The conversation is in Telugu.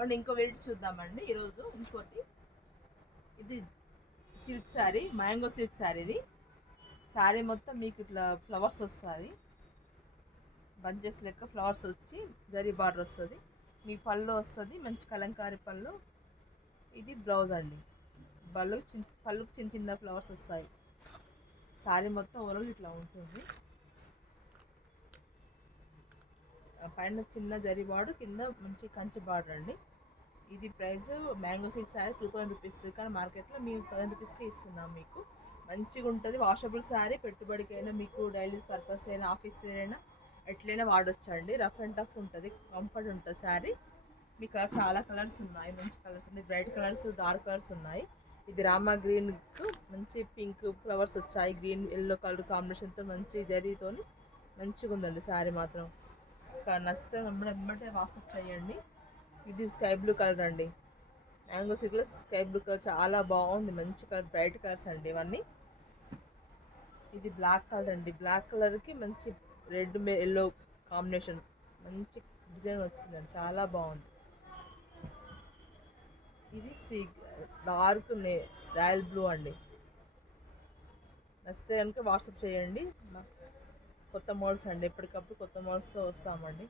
కాబట్టి ఇంకో వెరైటీ చూద్దామండి ఈరోజు. ఇంకోటి ఇది silk sari, mango silk sari. ఇది శారీ మొత్తం మీకు ఇట్లా ఫ్లవర్స్ వస్తుంది, బంచెస్ లెక్క ఫ్లవర్స్ వచ్చి జరీ బార్డర్ వస్తుంది. మీకు పళ్ళు వస్తుంది, మంచి కలంకారీ పళ్ళు. ఇది బ్లౌజ్ అండి. పళ్ళుకి చిన్న చిన్న ఫ్లవర్స్ వస్తాయి. శారీ మొత్తం ఓవరాల్ ఇట్లా ఉంటుంది. పైన చిన్న జరీ బార్డర్, కింద మంచి కంచి బార్డర్ అండి. ఇది price mango silk sari 2000 rupees, కానీ మార్కెట్లో మేము 1000 రూపీస్కే ఇస్తున్నాం. మీకు మంచిగా ఉంటుంది. వాషబుల్ శారీ, పెట్టుబడికైనా మీకు డైలీ పర్పస్ అయినా ఆఫీస్ వేర్ అయినా ఎట్లయినా వాడొచ్చండి. రఫ్ అండ్ టఫ్ ఉంటుంది, కంఫర్ట్ ఉంటుంది శారీ. మీకు చాలా కలర్స్ ఉన్నాయి, మంచి కలర్స్ ఉన్నాయి. బ్రైట్ కలర్స్, డార్క్ కలర్స్ ఉన్నాయి. ఇది రామా గ్రీన్కు మంచి పింక్ ఫ్లవర్స్ వచ్చాయి. గ్రీన్ ఎల్లో కలర్ కాంబినేషన్తో మంచి జరీతోని మంచిగా ఉందండి శారీ మాత్రం. నచ్చితే వెంబడే వాట్సాప్ చేయండి. ఇది స్కై బ్లూ కలర్ అండి. మ్యాంగో సిల్క్లో స్కై బ్లూ కలర్ చాలా బాగుంది. మంచి కలర్, బ్రైట్ కలర్స్ అండి ఇవన్నీ. ఇది బ్లాక్ కలర్ అండి. బ్లాక్ కలర్కి మంచి రెడ్ ఎల్లో కాంబినేషన్, మంచి డిజైన్ వచ్చిందండి, చాలా బాగుంది. ఇది డార్క్ రాయల్ బ్లూ అండి. నచ్చితే కనుక వాట్సాప్ చేయండి. కొత్త మోడల్స్ అండి, ఎప్పటికప్పుడు కొత్త మోడల్స్తో వస్తామండి.